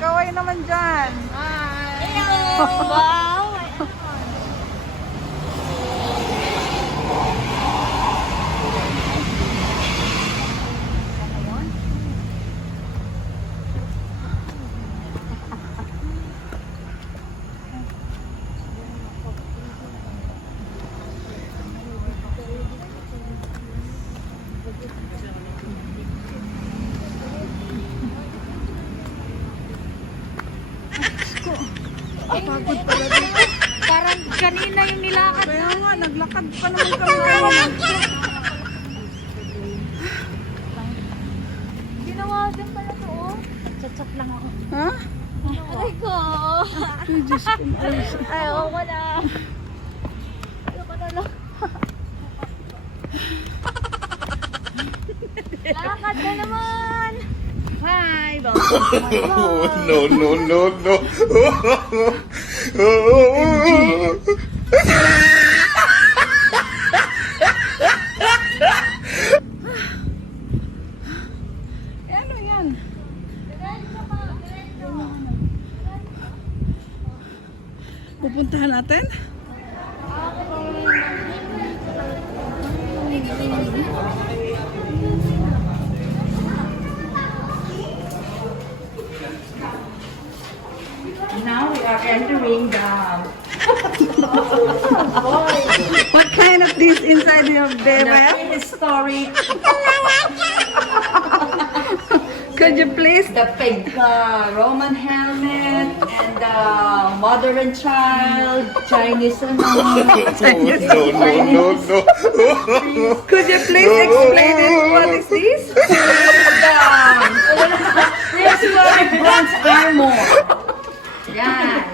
Kaway naman dyan. Hi! Wow! Pagod pala dito. Parang kanina yung nilakad. Kaya nga, naglakad pa naman kami kanina. Ginawa dyan pala to, oh. Chat-chat lang ako. Ha? Ay ko! Ay, Diyos ko. Ay, oo ko na. Ayoko na lang. Lakad na naman! Hi! Oh, no, no, no, no. Eh, ano yan? Pupuntahan natin? Now we are entering the What kind of this inside your baby? prehistoric, Could you please? the pig Roman helmet, and the mother and child, Chinese and Oh, no, no, no, no. Could you please explain it? What is this? prehistoric bronze armor. Yan.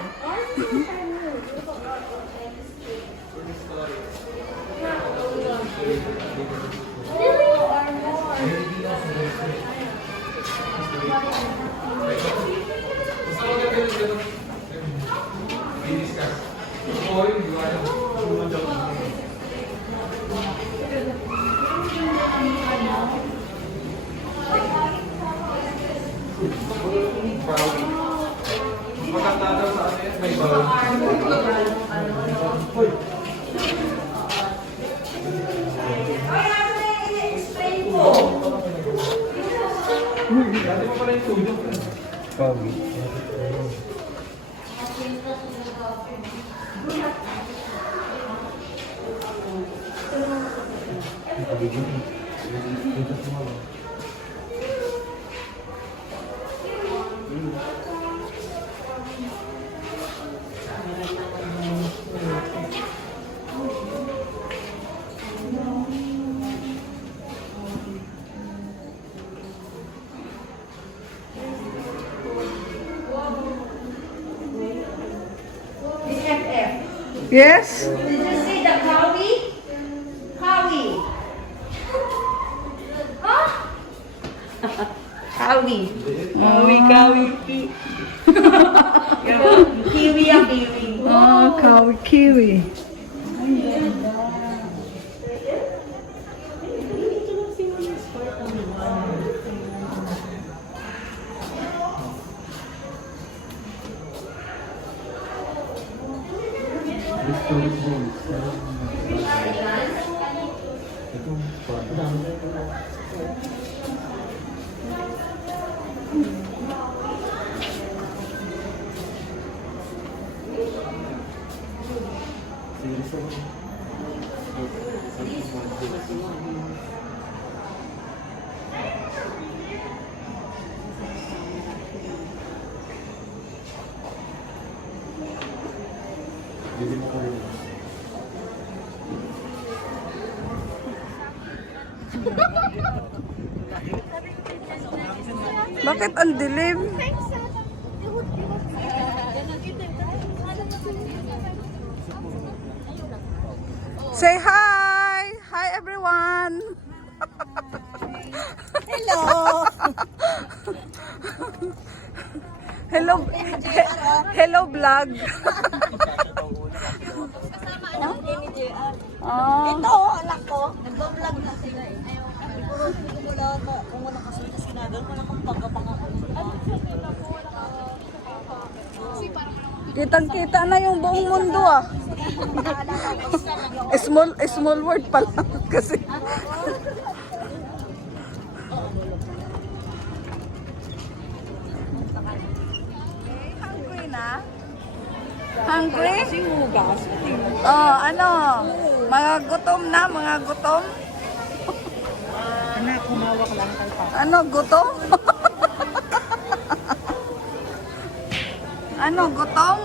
Yes? Did you see the Cowie? Cowie. Huh? Cowie. Cowie. Kiwi ang kiwi. Oh, kiwi. Bakit ang dilim? Say hi! Hi everyone! Hello! Hello, hello vlog. Ito, anak ko. Nagbablog na sila eh. Siguro, wala ka. Kung walang kasunod na sinagal, wala kang pagkapang ako. Ay, wala ko. Kitang-kita na yung buong mundo ah. Small word pa lang kasi. Hungry na? Hungry? Oh, ano? Mga gutom na, mga gutom? Anak, humawak lang kay pa. Ano, gutom? Ano, gutom?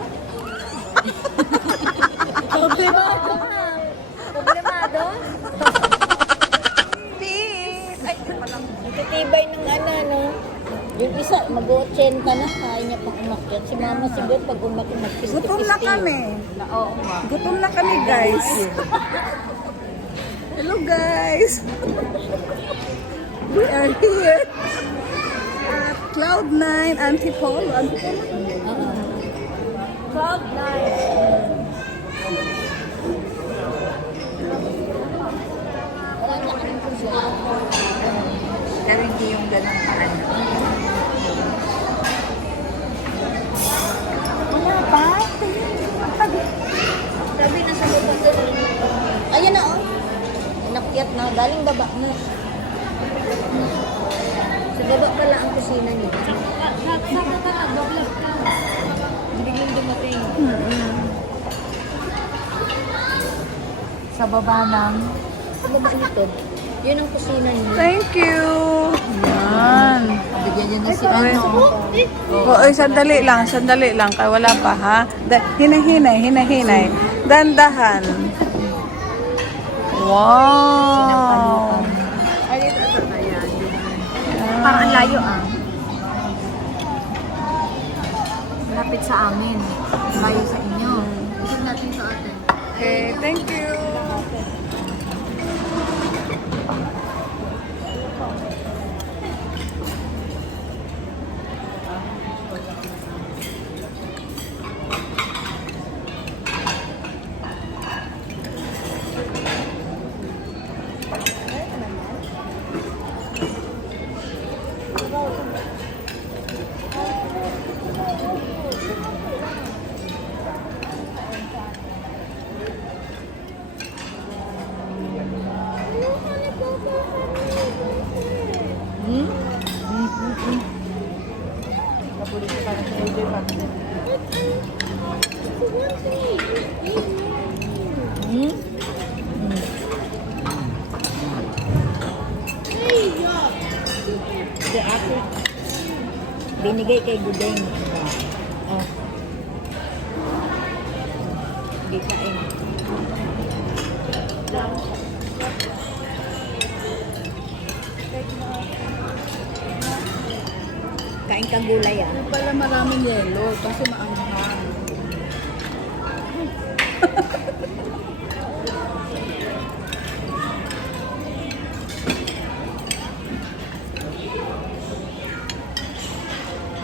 Problemado. Problemado? Peace! Ay, Titibay ng no? Yung isa, mag-80 na, kaya niya pang umakyat. Si mama siguro pag umakyat, mag-pisti-pisti. gutom na kami. Oo nga. Gutom na kami, guys. Hello, guys. We are here at Cloud9 Antipolo. Crowd night. Wala na kaming puso. Pero hindi yung ganang paano. Wala ba? Sabi na sa baba. Ayan na oh. Nakyat na. Galing baba na. Sa baba pala ang kusina niya. Sa baba na. Bablog ka. Biglang dumating. Sa baba ng... Sa baba nito. Yun ang kusina niya. Thank you. Yan. Bigyan niya na si Ay. ano. Oh, ay, sandali lang. Kaya wala pa, ha? Hinahinay. Dandahan. Wow. Ay, ito na yan. Parang ang layo ah. Malapit sa amin. Layo sa inyo. Isip natin sa atin. Okay, thank you. Si ate. Binigay kay Gudeng. Oh. Hindi kain. Kain kang gulay ah. Pala maraming yelo kasi maanghang.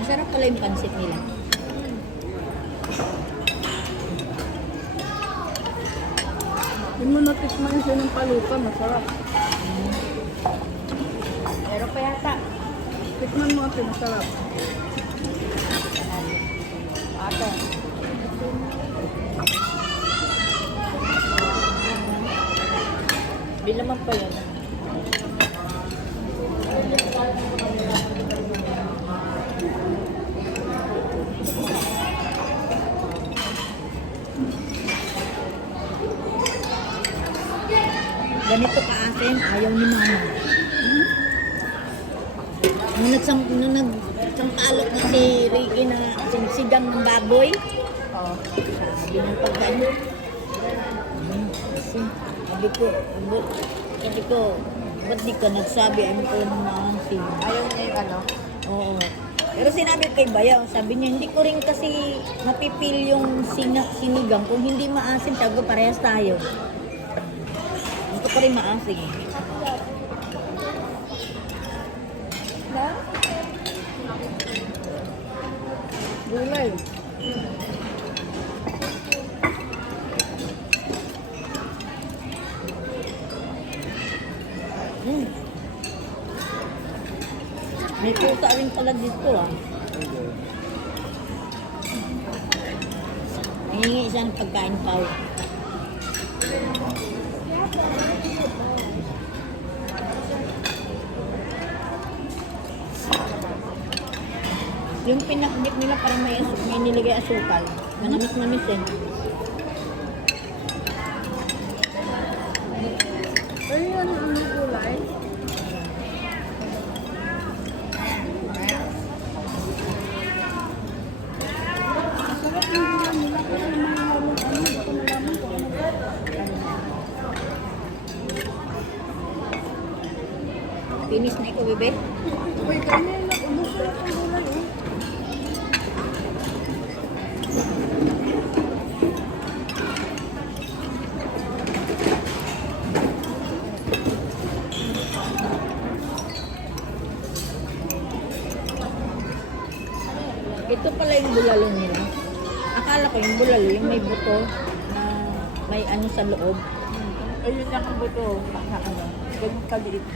Masarap pala yung pansit nila. Hindi mo natikman siya ng paluka, masarap. Pero pa yata. Tikman mo ate, masarap. Ate. Di naman pa yun. Ganito ka asin, ayaw ni mama. Nung nagsampalot na si Ricky na sinsigang ng baboy. Sabi ng pagkain. Sabi ko, ba't di ka nagsabi? Ano ko nung maasin? Ayaw niya yung ano? Oo. Pero sinabi kay Bayaw, sabi niya, hindi ko rin kasi mapipil yung sinigang. Kung hindi maasim, sabi ko, parehas tayo. Gusto ko rin maasim. Gulay. May pusa rin pala dito ah. isa ng pagkain pao. Yung pinakdip nila parang may nilagay asukal. Manamis-namis eh. Ay, ano kulay? Sarap yung gulay nila kasi mga halong ano, hindi ko nalaman kung ano ba. Finish na ikaw, bebe. Uy, kanina, ubos na ang gulay eh. Ito pala yung bulalo nila. Akala ko yung bulalo, yung may buto na may ano sa loob. Ayun yung buto. Ano, ganun kaliit.